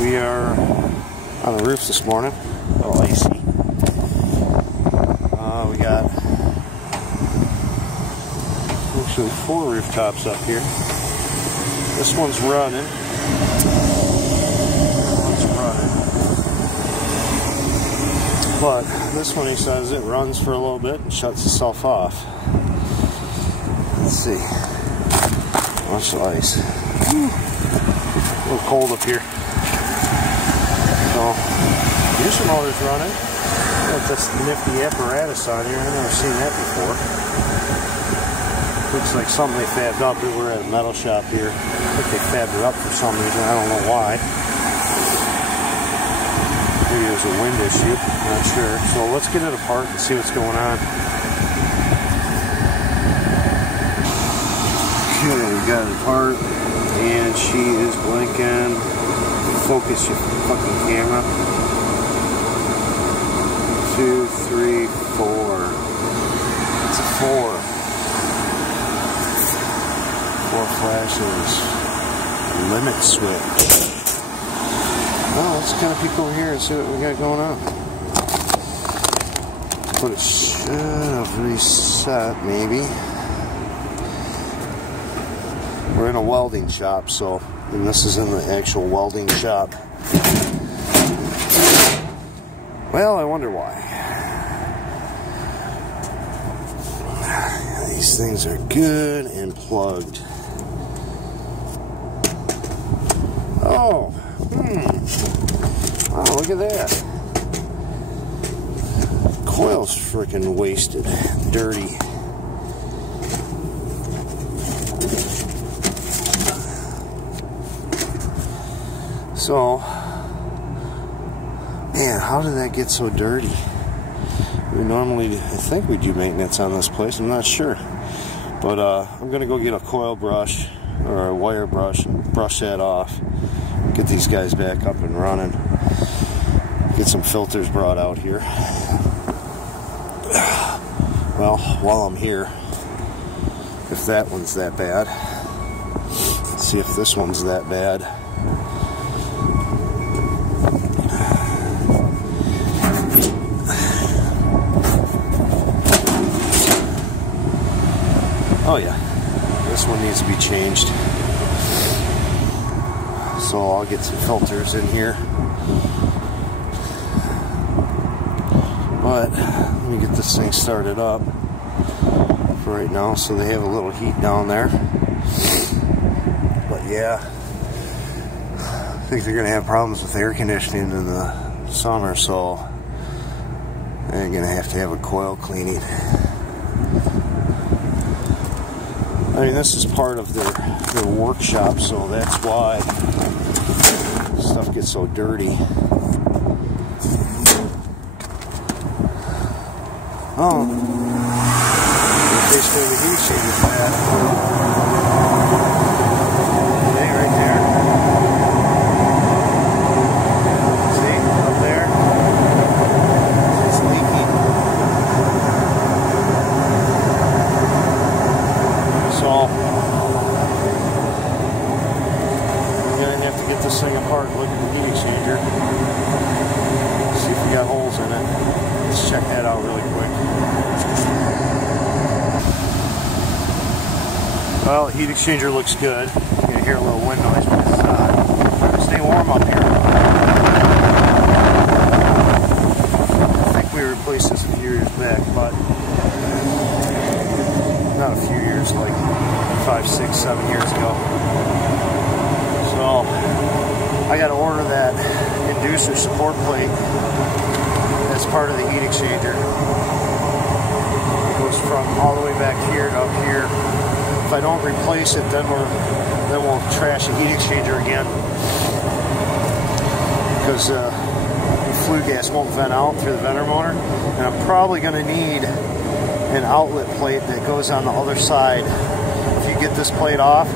We are on the roof this morning, a little icy. We got actually 4 rooftops up here. This one's running. But this one, he says, it runs for a little bit and shuts itself off. Let's see. Watch the ice. A little cold up here. So, user motor's running. Got this nifty apparatus on here. I've never seen that before. Looks like something they fabbed up. We're at a metal shop here. I think they fabbed it up for some reason. I don't know why. Maybe there's a wind issue. I'm not sure. So let's get it apart and see what's going on. Okay, we got it apart. And she is blinking. Focus your fucking camera. 2, 3, 4. It's a 4. 4 flashes. Limit switch. Well, let's kind of peek over here and see what we got going on. But it should have reset, maybe. We're in a welding shop, so, and this is in the actual welding shop. Well, I wonder why. These things are good and plugged. Oh, oh, look at that. Coil's freaking wasted, dirty. So, man, how did that get so dirty? We normally, I think we do maintenance on this place, I'm not sure. But I'm gonna go get a coil brush or a wire brush and brush that off. Get these guys back up and running. Get some filters brought out here. Well, while I'm here, if that one's that bad, let's see if this one's that bad. Oh yeah, this one needs to be changed. So I'll get some filters in here. But let me get this thing started up for right now so they have a little heat down there. But yeah, I think they're gonna have problems with air conditioning in the summer, so they're gonna have to have a coil cleaning. I mean, this is part of their workshop, so that's why stuff gets so dirty. Oh, basically the heat exchanger pad. Okay, right there. See, up there. It's leaking. So, we're gonna have to get this thing apart and look at the heat exchanger. See if we got holes in it. Let's check that out really quick. Well, the heat exchanger looks good. You're gonna hear a little wind noise, but it's trying to stay warm up here. I think we replaced this a few years back, but not a few years, like 5, 6, 7 years ago. So I got to order that inducer support plate as part of the heat exchanger. It goes from all the way back here to up here. If I don't replace it, then we'll trash the heat exchanger again, because the flue gas won't vent out through the venter motor, and I'm probably going to need an outlet plate that goes on the other side. If you get this plate off,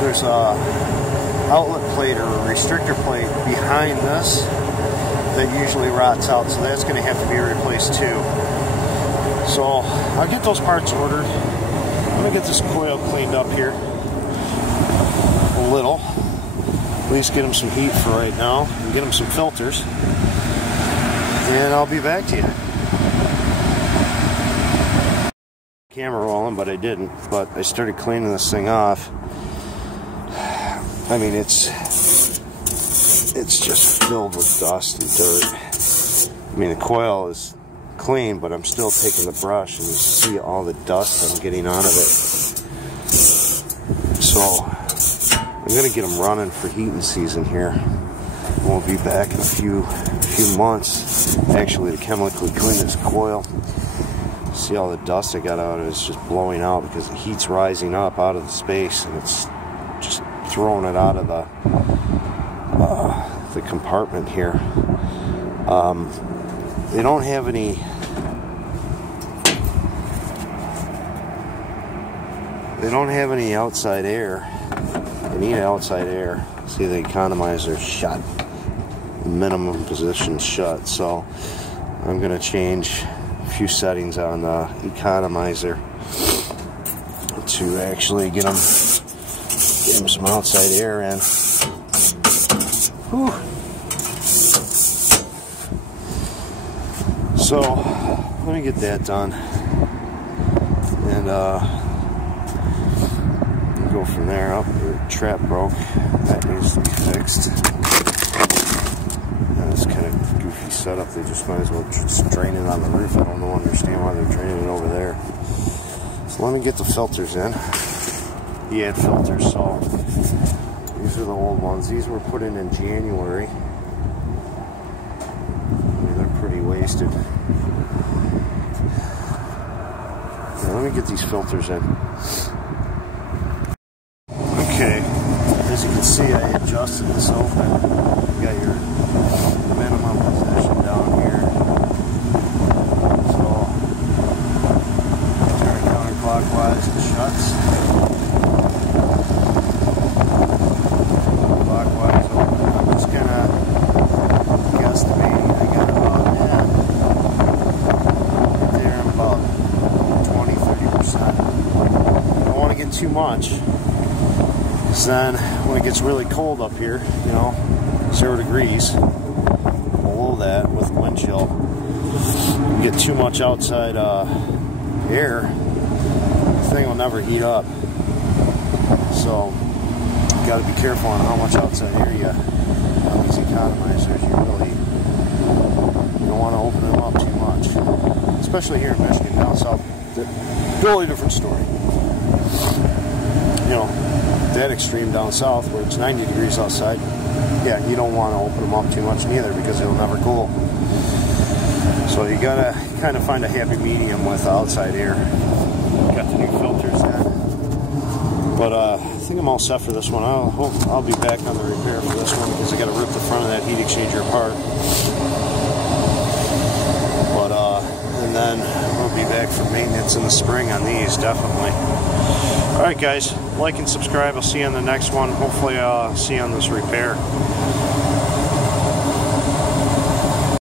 there's a outlet plate or a restrictor plate behind this that usually rots out, so that's going to have to be replaced too. So I'll get those parts ordered. I'm going to get this coil cleaned up here a little. least get them some heat for right now and get them some filters. And I'll be back to you. Camera rolling, but I didn't. But I started cleaning this thing off. I mean, it's just filled with dust and dirt. I mean, the coil is clean, but I'm still taking the brush and you see all the dust I'm getting out of it. So I'm gonna get them running for heating season here. We'll be back in a few months actually to chemically clean this coil. See all the dust I got out of it is just blowing out because the heat's rising up out of the space and it's just throwing it out of the compartment here. They don't have any outside air. They need outside air. See, the economizer shut, minimum position shut. So I'm gonna change a few settings on the economizer to actually get them some outside air in. Whew. So let me get that done and go from there. Up, the trap broke. That needs to be fixed. That's kind of goofy setup. They just might as well just drain it on the roof. I don't understand why they're draining it over there. So let me get the filters in. He had filters, so these are the old ones. These were put in January. I mean, they're pretty wasted. Now, let me get these filters in. Okay, as you can see, I adjusted this open. You got your minimum position down here. So, turn it counterclockwise, it shuts. Clockwise open. I'm just gonna guesstimate. I got about right there, I'm about 20–30%. Don't want to get too much. Then when it gets really cold up here, you know, 0 degrees below that with wind chill, you get too much outside air, the thing will never heat up. So you got to be careful on how much outside air you got on these economizers. You don't want to open them up too much, especially here in Michigan. Down south, totally different story. You know, that extreme down south where it's 90 degrees outside, yeah, you don't want to open them up too much neither because it'll never cool. So you gotta kind of find a happy medium with outside air. Got the new filters in, but I think I'm all set for this one. I'll be back on the repair for this one because I got to rip the front of that heat exchanger apart. But and then we'll be back for maintenance in the spring on these, definitely. Alright guys, like and subscribe. I'll see you on the next one. Hopefully I'll see you on this repair.